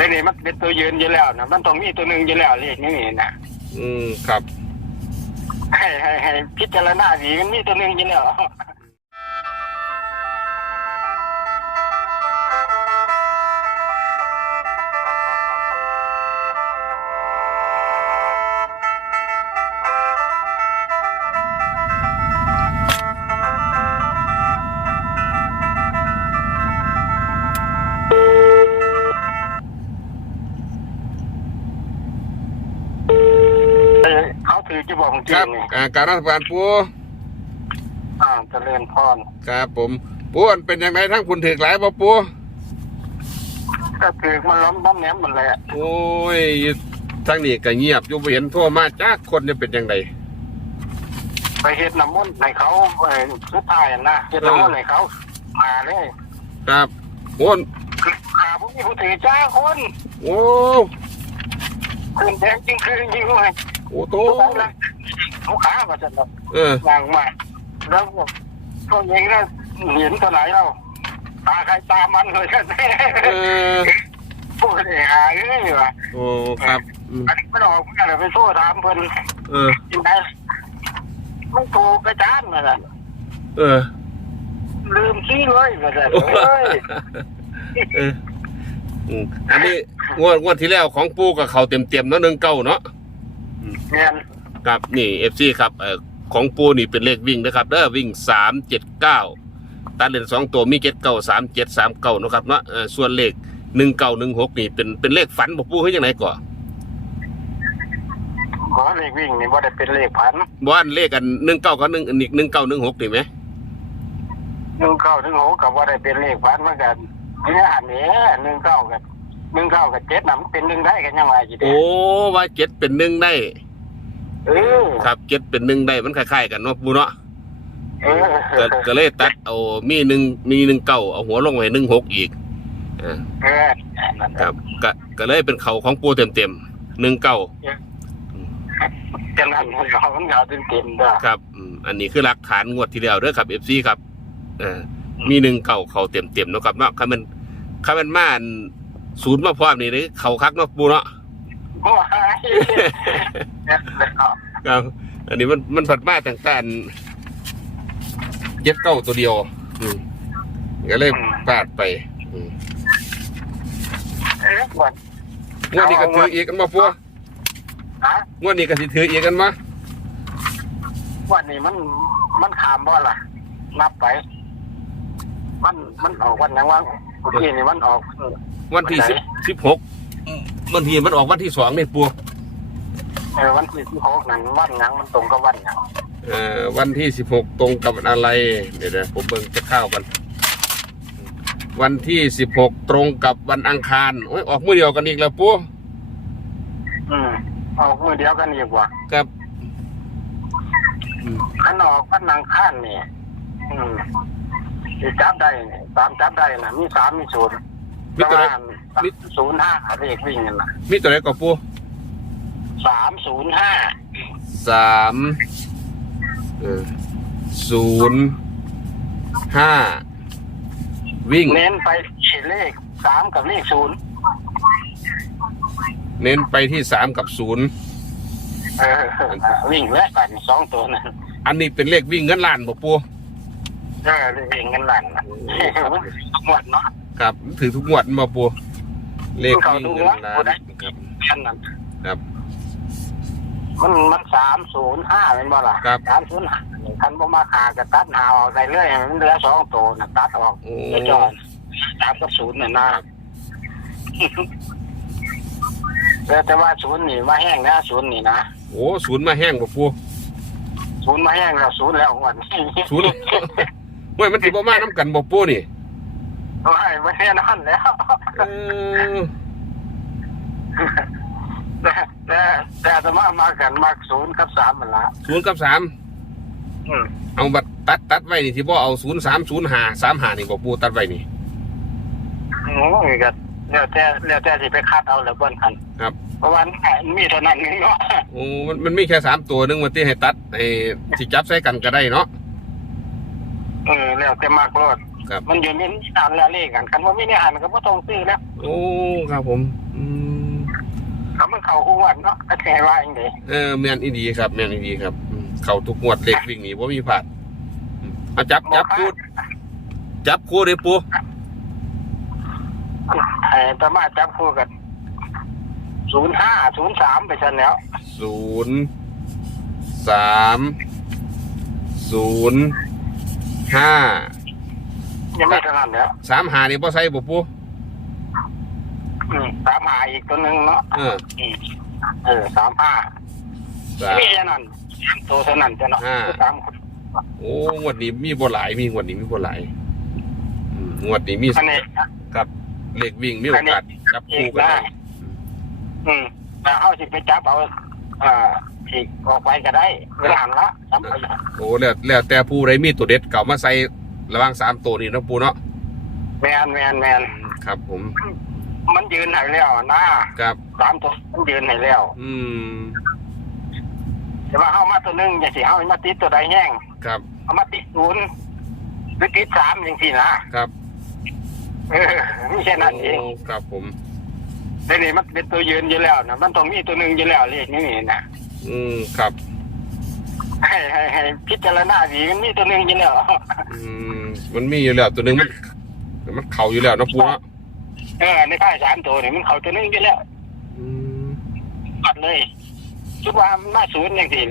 แต่นี่มันเป็นตัวยืนอยู่แล้วนะมันต้องมีตัวหนึ่งอยู่แล้วเลขนี่นะอืมครับ ให้ให้ให้พิจารณาดีมันมีตัวหนึ่งอยู่แล้ว คริรับงนี่อ่าการรัฐบาลปูอ่าเจริญพรครับผมปูอันเป็นยังไงทั้งคุณถือหลายบ่ปูก็ถือมันล้มบ้อมแหนมหมดเลยอะโอ้ยทั้งนี้ก็เงียบอยู่บ่เห็นโทั่วมาจากคนจะเป็นยังไงไปเฮ็ดน้ำมนต์ในเขาเออสุดท้ายนะเฮ็ดน้ำมนต์ในเขามาเลยครับโอ้นขาผู้มีผู้ถือจ้าคนโอ้ คืนแดงจริงคืนจริงเลยโอ้โต ทุกคนเลย ลูกค้ามาจัดแบบเออ วางมาแล้วพวกนี้ก็เห็นตัวไหนเราตาใครตามันเลยกันเออ พูดเองหาเอ้ยว่ะโอ้ครับอืมอันนี้ไม่ออกเพื่อนเลยไปสู้ถามเพิ่นเออ กินได้มันถูกกระจานมาแล้วเออ ลืมขี้เลยมาแล้วเอ้ยเอออืมอันนี้งวดงวดที่แล้วของปูกับเขาเต็มเต็มๆเนาะหนึ่งเก้าเนาะเนี่ย ครับนี่เอฟซีครับเอ่อของปูนี่เป็นเลขวิ่งนะครับเด้อวิ่งสามเจ็ดเก้าตัดเลนสองตัวมีเจ็ดเก้าสามเจ็ดสามเก้านาะครับเนาะเอ่อส่วนเลขหนึ่งเก้าหนึ่งหกนี่เป็นเป็นเลขฝันบอกปูให้ยังไงก่อนขอเลขวิ่งนี่ว่าได้เป็นเลขพันบ้านเลขกันหนึ่งเก้ากับหนึ่งอีกหนึ่งเก้าหนึ่งหกนี่ไหมหนึ่งเก้าถึงหกกับว่าได้เป็นเลขพันเหมือนกันเนี่ยอันนี้หนึ่งเก้ากับหนึ่งเก้ากับเจ็ดน่ะมันเป็นหนึ่งได้กันยังไงจีเดีโอ้ว่าเจ็ดเป็นหนึ่งได้ เออครับเจ็ดเป็นหนึ่งได้มันคล้ายๆกันเนาะปูเนาะเออก็ก็เลยตัดเอามีหนึ่งมีหนึ่งเก้าเอาหัวลงไว้หนึ่งหกอีกอ่าเออนั่นครับก็ก็เลยเป็นเขาของปูเต็มเต็มหนึ่งเก้าจะนั่นเขามันยาวเต็มๆด้วยครับอืมอันนี้คือหลักฐานงวดที่แล้วเด้อครับเอฟซีครับเออมีหนึ่งเก่าเขาเต็มเต็มๆเนาะครับเนาะคันมันคันมันมาอันศูนย์มาพร้อมนี่เลยเขาคักเนาะปูเนาะว้ายเนี่ยแล้วก็ ครับ อันนี้มันมันผัดมาต่างแต่เย็ดเก้าตัวเดียว อืมก็เลยพลาดไป อืมเอ๊ะวันงวดนี้ก็ถืออีกกันมาปูฮะงวดนี้ก็สิถืออีกกันมาวันนี้มันมันขามบ่ล่ะ นับไป มันมันออกวันยังว่างเมื่อกี้นี่มันออก วันที่สิบสิบหกวันที่มันออกวันที่สองนี่ปู เออวันที่ที่หกนั่นวันยังมันตรงกับวันยังเอ่อวันที่สิบหกตรงกับวันอะไรเดี๋ยวนะผมเบิ่งจะเข้าวกัน วันที่สิบหกตรงกับวันอังคารโอ้ยออกมือเดียวกันอีกแล้วปูอืมออกมือเดียวกันอีกว่ะครับขันออกวันนางข้านนี่อืมสิจับได้นี่ตามจับได้นะมีสามมีศูนย์มีตัวไหนมีศูนย์ห้าเลขวิ่งกันนะมีตัวไหนก่อนปู สามศูนย์ห้าสามเออศูนย์ห้าวิ่ง เน้นไปที่เลขสามกับเลขศูนย์เน้นไปที่สามกับศูนย์เออวิ่งและกันสองตัวนั้นอันนี้เป็นเลขวิ่งเงินล้านบ่ปูเออวิ่งกันหลังนะหมดเนาะครับ ถือทุกงวดมาปูเลขวิ่งเงินล้านเขาดูครับแค่นั้นครับ มันมันสามศูนย์ห้าเป็นบ่ล่ะครับ สามศูนย์ห้าคันบ่มาขาก็ตัดหาออกได้เรื่อยมันเหลือสองตัวนะตัดออกโอ้แล้วจอดสามกับศูนย์เนี่ยนะแต่แต่ว่าศูนย์นี่มาแห้งนะศูนย์นี่นะโอ้ศูนย์มาแห้งบ่ปูศูนย์มาแห้งแล้วศูนย์แล้ววันนี้ศูนย์เว้ยมันสิบ่มาน้ำกันบ่ปูนี่ไม่ไม่แน่นอนแล้ว เออ แต่แต่แต่จะมามากันมากศูนย์กับสามมันละศูนย์กับสามอืมเอาบัตรตัดตัดไว้นี่ที่บ่เอาศูนย์สามศูนย์ห้าสามห้านี่บ่ปูตัดไว้นี่โอ้ยก็แล้วแต่แล้วแต่ที่ไปคาดเอาแล้วเบิ้นกันครับเพราะว่ามันมีเท่านั้นเองเนาะโอ้มันมันมีแค่สามตัวนึงวันที่ให้ตัดไอ้ที่จับใส่กันก็ได้เนาะเออแล้วแต่มากรถครับมันอยู่ในนิทานและเลขกันคันว่าไม่ได้อ่านก็บ่ต้องซื้อแล้วโอ้ครับผม อืม เขามันเข้าคู่วันเนาะก็แค่ว่าเองเด้เออแมนอีดีครับแมนอีดีครับอืมเขาทุกงวดเล็กวิ่งหนีว่ามีผาดอืมเอาจับจับคู่จับคู่เลยปูไอ้ตมาจับคู่กัน05 03ไปซั่นแล้วศูนย์สามศูนย์ห้ายังไม่เท่านั้นแล้วสามหานี่พ่ใส่บ่ปู อืมสามหาอีกตัวหนึงเนาะเอออืมเออสามห้าสาม มีแค่นั้นตัวเท่านั้นจ้ะเนาะห้าสามคนโอ้งวดนี้มีบ่หลายมีงวดนี้มีบ่หลายอืมงวดนี้มีอันนี้กับเล็กวิ่งมีโอกาสจับคู่กันได้อืมแต่เอาสิไปจับเอาอ่าอีกออกไปก็ได้เวลาหันละจับไปโอ้แล้วแล้วแต่ผู้ใดมีตัวเด็ดเก่ามาใส่ระหว่างสามตัวนี่เนาะปูเนาะแมนแมนแมนครับผม มันยืนให้แล้วนะครับ สามตัวมันยืนให้แล้ว อืม แต่ว่าเอามาตัวหนึงอย่าสิเอามาติดตัวใดแห้งครับ เอามาติดศูนย์หรือติดสามอย่างที่นะครับเออไม่ใช่นั่นเองโครับผมแต่นี่มันเป็นตัวยืนอยู่แล้วนะมันต้องมีตัวหนึ่งอยู่แล้วเลขนี่นะอืม ครับ ให้ให้ให้พิจารณาดีมันมีตัวหนึ่งอยู่แล้ว อืม มันมีอยู่แล้วตัวหนึงมัน มันเข่าอยู่แล้วเนาะปูเนาะ เออในค่ายสามตัวนี่มันเขาตัวหนึ่งอยู่แล้วอืมปัดเลยทุกว่ามันมาศูนย์อย่างที่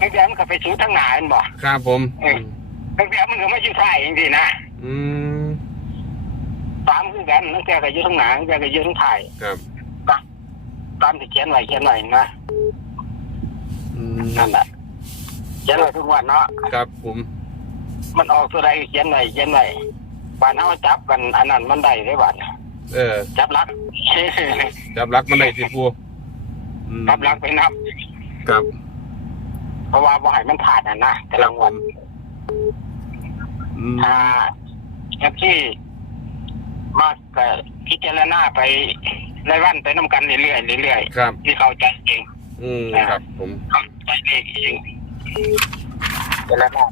ตั้งแต่มันก็ไปศูนย์ทั้งหนาเห็นบ่ครับผมเออตั้งแต่มันก็ไม่อยู่ท้ายอย่างที่นะอืมสามคือกันตั้งแต่ก็อยู่ทั้งหนาตั้งแต่ก็อยู่ทั้งท้ายครับตามที่เขียนไว้เขียนไว้นะอืมนั่นแหละเขียนไว้ทุกวันเนาะครับผมมันออกตัวใดก็เขียนไว้เขียนไว้บ้านเฮาจับกันอันนั้นมันได้ได้บ้าน เออ จับหลักจับรักมันได้ที่ปูอืมจับหลักไปนับ ครับเพราะว่าบ่ให้มันขาดน่ะนะแต่ครัละบผวันมอืมถ้าอย่างที่มาก็พิจารณาไปรายวันไปน้ำกันเรื่อยๆเรื่อยครับ ๆที่เข้าใจเองอืมครับ ผมเข้าใจเองเองพิจารณา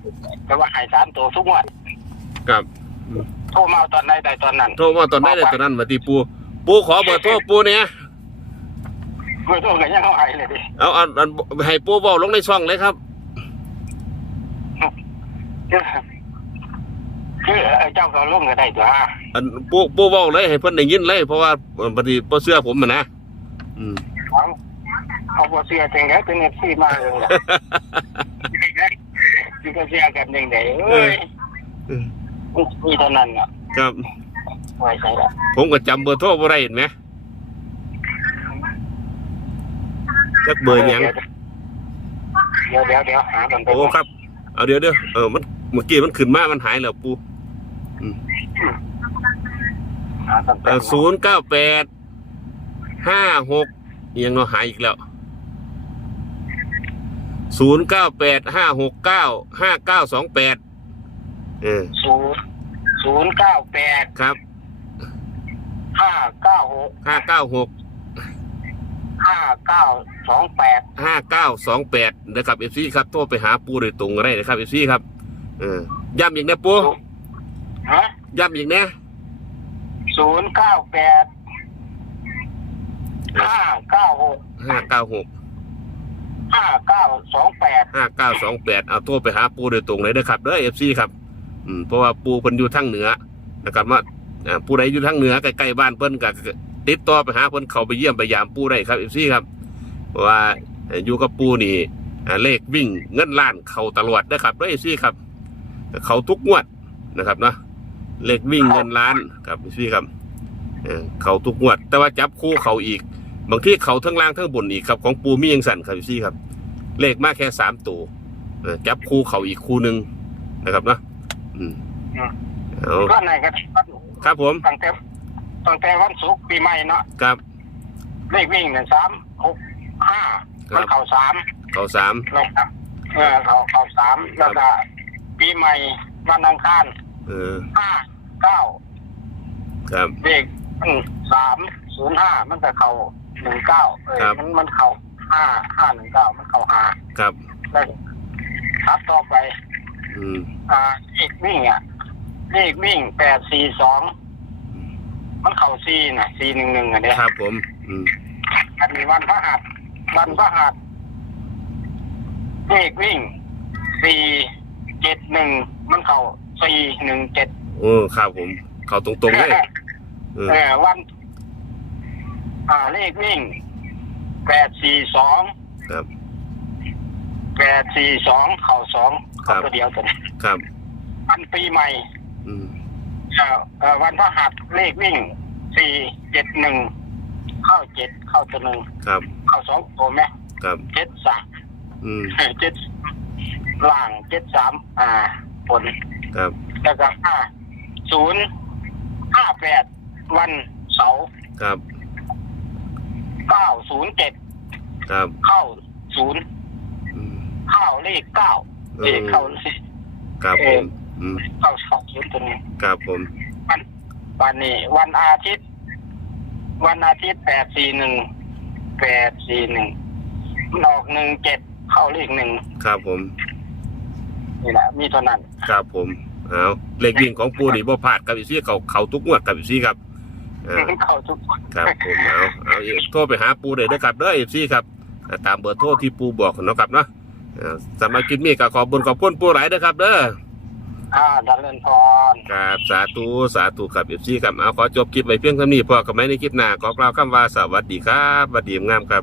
แต่ว่าใหายสามตัวทุกงวันครับ โทรมาเอาตอนใดใดตอนนั้นโทรมาตอนไหนได้ตอนนั้นมาที่ปูปูขอเบอร์โทรปูเนี่ยเมื่อโทรกันยังเขาใหายเลยดิเอาอันอันให้ปูบอกลงในช่องเลยครับ คือคือเอ่อเจ้าก็ร่วมกันได้จ้าอันปูปูบอกเลยให้เพิ่นได้ยินเลย เพราะว่าเอ่อบางทีปูเสื้อผมอะนะอืมเอาเอาบ่เสียจังไดเป็นเอฟซีมาเลยล่ะที่ก็เสียกันยังไงเอ้ยเออ มีเท่านั้นอะครับ ไว้ใจละผมก็จำเบอร์โทรบ่ได้เห็นไหมจักเบอร์หยังเดี๋ยวเดี๋ยวเดี๋ยวหากันไปโอ้ครับ เอาเดี๋ยวเดี๋ยวเออมันเมื่อกี้มันขึ้นมามันหายแล้วปูหากันไปศูนย์เก้าแปดห้าหกยังเนาะหายอีกแล้วศูนย์เก้าแปดห้าหกเก้าห้าเก้าสองแปด เออ ศูนย์ศูนย์เก้าแปดครับห้าเก้าหกห้าเก้าหกห้าเก้าสองแปดห้าเก้าสองแปดนะครับเอฟซีครับโทรไปหาปูโดยตรงก็ได้นะครับเอฟซีครับ เออย้ำอีกนะปูฮะย้ำอีกนะศูนย์เก้าแปดห้าเก้าหกห้าเก้าหกห้าเก้าสองแปดห้าเก้าสองแปดเอาโทรไปหาปูโดยตรงเลยนะครับเด้อเอฟซีครับ อืมเพราะว่าปูเพิ่นอยู่ทางเหนือนะครับว่าอ่าผู้ใดอยู่ทางเหนือใกล้ๆบ้านเพิ่นก็ติดต่อไปหาเพิ่นเขาไปเยี่ยมไปยามปูได้ครับเอฟซีครับว่าอยู่กับปูนี่เลขวิ่งเงินล้านเขาตลอดนะครับด้อเอฟซีครับ เขาทุกงวดนะครับเนาะเลขวิ่งเงินล้านครับเอฟซีครับเขาทุกงวด แต่ว่าจับคู่เขาอีก บางที่เขาทั้งล่างทั้งบนอีกครับ ของปูมียังสั่นครับเอฟซีครับ เลขมากแค่สามตัวจับคู่เขาอีกคู่หนึ่งนะครับเนาะ อืมเอาก็ไหนก็ครับผมตั้งแต่ตั้งแต่วันศุกร์ปีใหม่เนาะครับเลขวิ่งเนี่ยสามหกห้าครัมันบเข่าสามเขาสามนะครับเออเข่าเข่าสามแล้วก็ปีใหม่วันอังคารเออห้าเก้าครับเลขมันสามศูนย์ห้ามันจะเข่าหนึ่งเก้าเออครับมันมันเข่าห้าห้าหนึ่งเก้ามันเข่าห้าครับแล้วครับต่อไป อืมอ่าเลขวิ่งอะเลขวิ่งแปดสี่สองมันเข่าซีน่ะซีหนึ่งหนึ่งอันเนี้ยครับผม อืมอันนี้วันพระหัสวันพระหัสเลขวิ่งสี่เจ็ดหนึ่งมันเข่าสี่หนึ่งเจ็ดโอ้ครับผม เขาตรงๆเลยเออเออวัน อ่าเลขวิ่งแปดสี่สองครับแปดสี่สองเข่าสอง ครัเข่าบตัวเดียวตัวนี้ครับวันปีใหม่อืมเอ่อเอ่อวันพระหัสเลขวิ่งสี่เจ็ดหนึ่งเข้าเจ็ดเข้าตัวหนึ่งครับเข้าสองตัวไหมครับเจ็ดสามอืมเจ็ดล่างเจ็ดสามอ่าผล ครับแล้วก็ห้าศูนย์ห้าแปดวันเสาร์ครับเก้าศูนย์เจ็ดครับเข้าศูนย์อืมเข้าเลขเก้า เลขเข้าเลขครับผมอืมเข้าสองศูนย์ตัวนี้ครับผม วันวันนี้ วันอาทิตย์ วันอาทิตย์แปดสี่หนึ่งแปดสี่หนึ่งมันออกหนึ่งเจ็ดเข้าเลขหนึ่งครับผม นี่แหละมีเท่านั้น ครับผมเอาเลขวิ่งของปูนี่บ่พลาดกับอีซี่เขาเขาทุกงวดกับอีซี่ครับอ่า เข้าทุกคนครับผมเอาเอาอีกโทรไปหาปูเลยนะครับเด้อเอฟซีครับอ่าตามเบอร์โทรที่ปูบอกเนาะครับเนาะอ่า สำหรับคลิปนี้ก็ขอบุญขอบคุณปูหลายนะครับ เด้ออ่าดันเลินพรครับสาธุสาธุครับเอฟซีครับเอาขอจบคลิปไว้เพียงเท่านี้พอกับไม่ในคลิปหน้าขอกล่าวคำว่าสวัสดีครับสวัสดีงามครับ